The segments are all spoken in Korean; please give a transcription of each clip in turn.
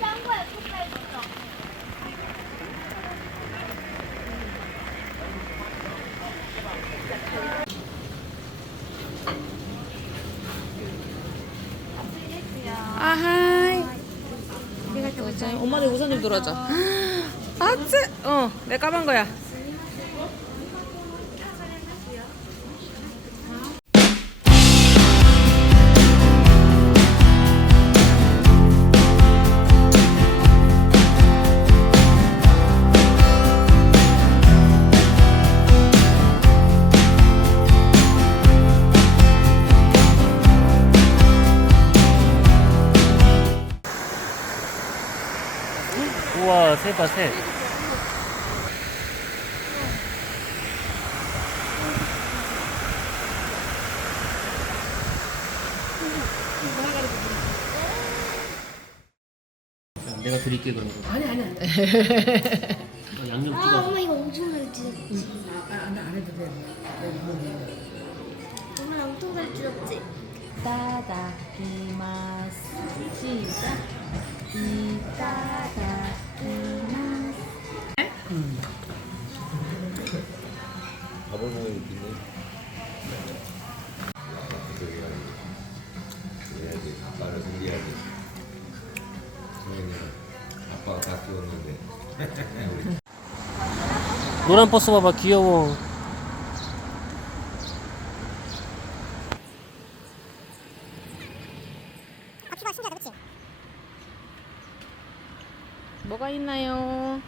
싼 거야, 콧살 줬어. 아하이. 도장. 엄마네 우산 좀 들어줘. 아쯔. 어, 내 까만 거야. 새봐 새 내가 드릴게 그럼 아니 아니 아니 양념 아, 찍어 엄마 이거 엄청 잘 찢었지. 안 해도 돼. 엄마 엄청 잘 찢었지. 이따다키마스. 시작. 이따다 노란 버스 봐봐 귀여워 뭐가 있나요?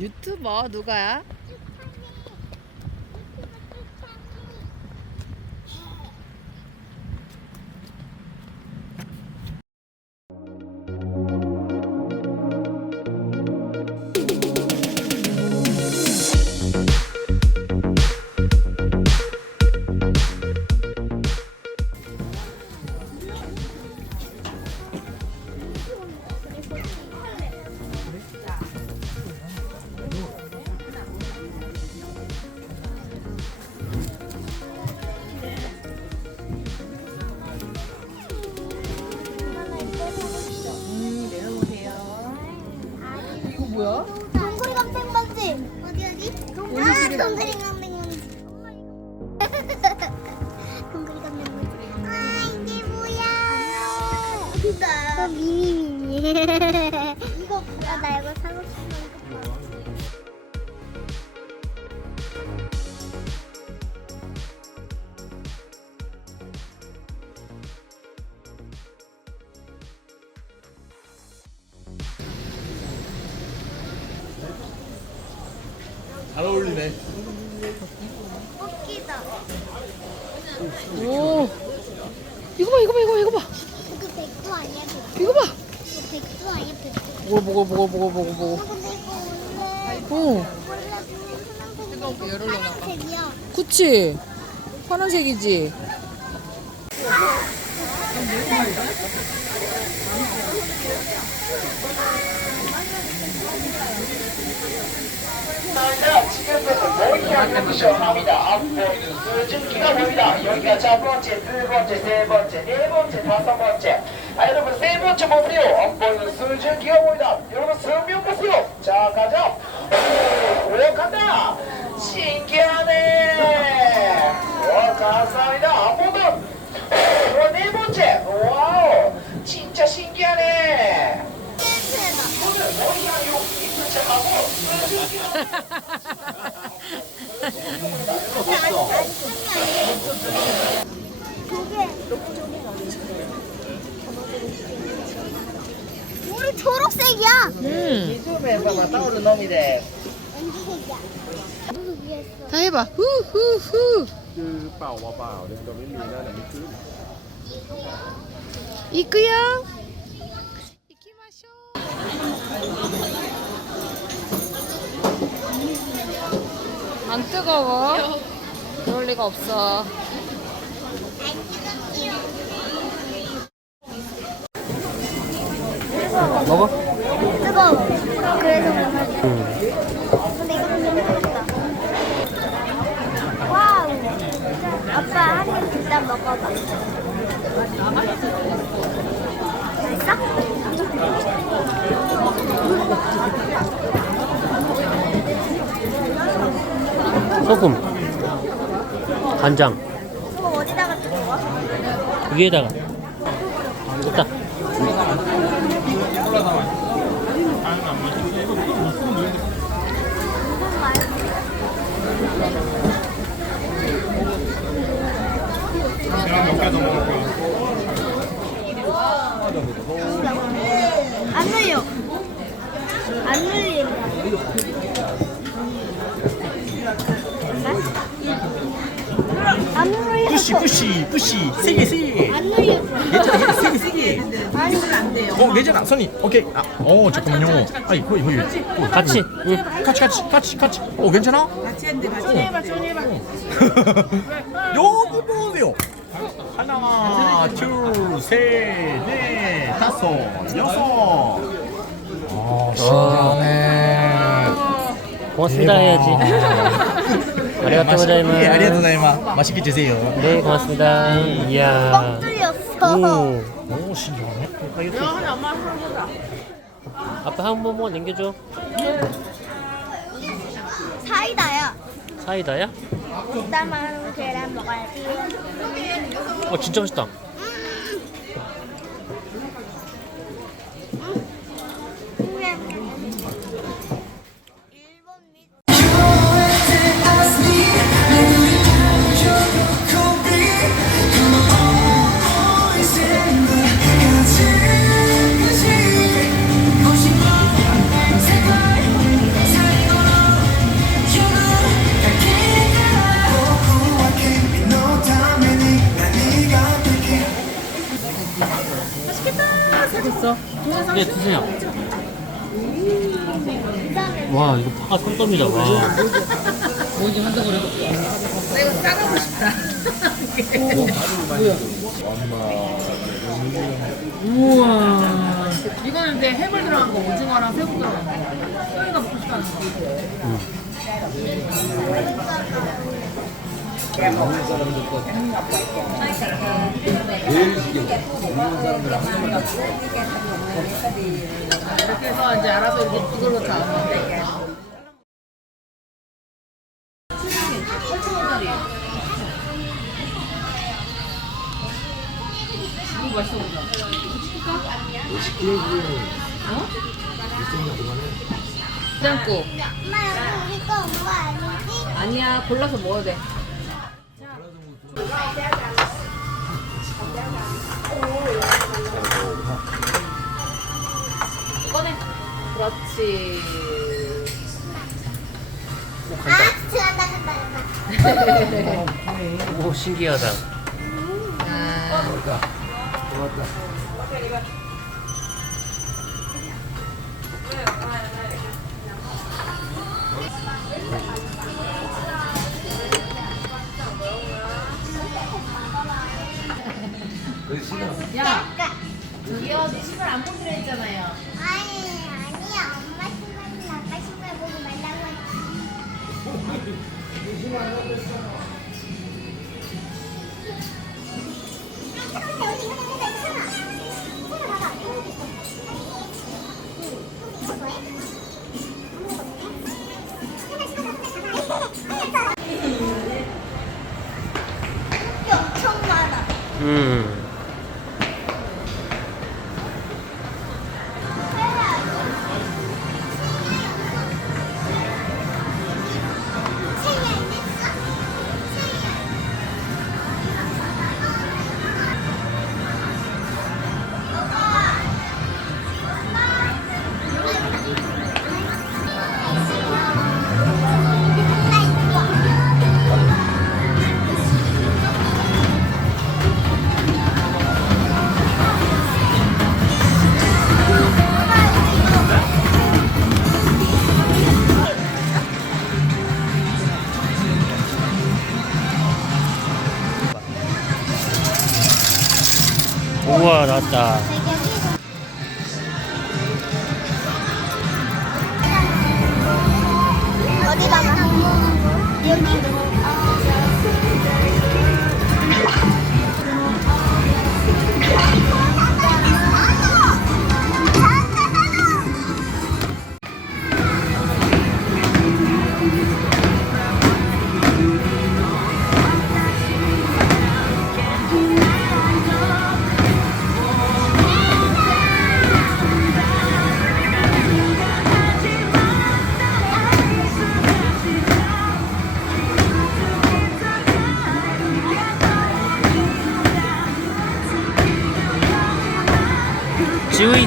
유튜버 누가야? 잘 어울리네. 웃기다. 오. 이거 봐, 이거 봐, 이거 봐, 이거 봐. 이거 백두 아니야? 백두? 이거 봐. 이거 백두 아니야? 백두? 보고 보고 보고 보고 보고 보고. 아, 근데 이거 원래 어, 원래 보면 파란색이고 파란색이야. 그치? 파란색이지. 자, 지금부터 모의하는 미션합니다. 앞 보이는 수증기가 보입니다. 여기가 첫 번째, 두 번째, 세 번째, 네 번째, 다섯 번째. 아, 여러분 세 번째 보세요. 앞 보이는 수증기가 보입니다. 여러분 성명 보세요. 자, 가자. 오, 고역한다. 신기하네. 와, 감사합니다. 한번 더. 오, 네 번째. 와우. 진짜 신기하네. 오늘 모의하는 이쁜 척하고 우리 초록색이야. 음. 이쪽에서 떠오르는 놈이래. 연두색이야. 다 해봐. 후후후. 行くよ行きましょう 안 뜨거워? 그럴 리가 없어. 먹어? 뜨거워. 그래서 못하지. 근데 이거 너무 뜨겁다. 와우. 아빠 한입 일단 먹어봐. 맛있어? 소금, 간장 이거 어디다가 두고 위에다가. 딱. 안 눌려. 안 눌린 안 눌려. 뿌시 뿌시 뿌시. 세게 세게. 안 눌려. 괜찮아 세게 세게. 어 괜찮아. 선이. 오케이. 아어 잠깐만요. 아이 거의 거의. 어, 같이. 응. 같이 같이 같이 같이. 어 괜찮아? 같이 했는데 같이. 해봐 좀 해봐. 여기 보세요. 하나 둘셋넷 다섯 여섯. 아 신기하네 고맙습니다 해야지. 아리가또 고자이마스. 예, 아리가또 고자이마 맛있게 드세요 네, 고맙습니다. 이야. 뻥 뚫렸어. 오. 오 신기하네 아빠 한 번만 남겨줘. 사이다야. 사이다야? 이따만 계란 먹어야지. 어, 진짜 맛있다. 네, 드세요. 와, 이거 파가 손톱이다, 와. 뭐지, 한다고요? 나 이거 싸가고 싶다. 우와. 이거는 이제 해물 들어간 거, 오징어랑 새우 들어간 거. 소희가 먹고 싶다는 거. 이렇게 해서 이제 알아서 이렇게 이걸로 다. 이거 맛있어 보자. 엄마 우리 거거 아니지? 아니야 골라서 먹어야 돼. 그렇지. 아, 들어간다, 간다, 간다. 오, 신기하다. 야, 저기요, 내 신발 안 보기로 했잖아요. 아니, 음. 우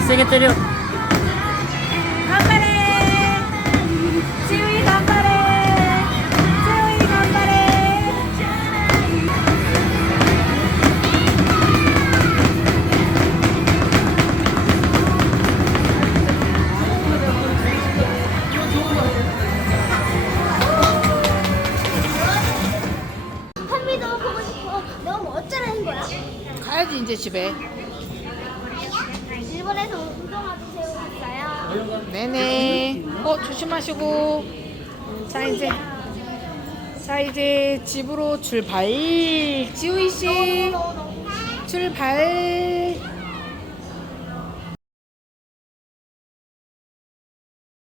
세게 때려. 간발해 지우이 간발해 지우이 간발해 햄이 너무 보고 싶어. 너무 어쩌라는 거야? 가야지 이제 집에 일본에서 우동화도 새우 왔어요. 네네. 어 조심하시고. 자 이제. 자 이제 집으로 출발. 지우이 씨. 출발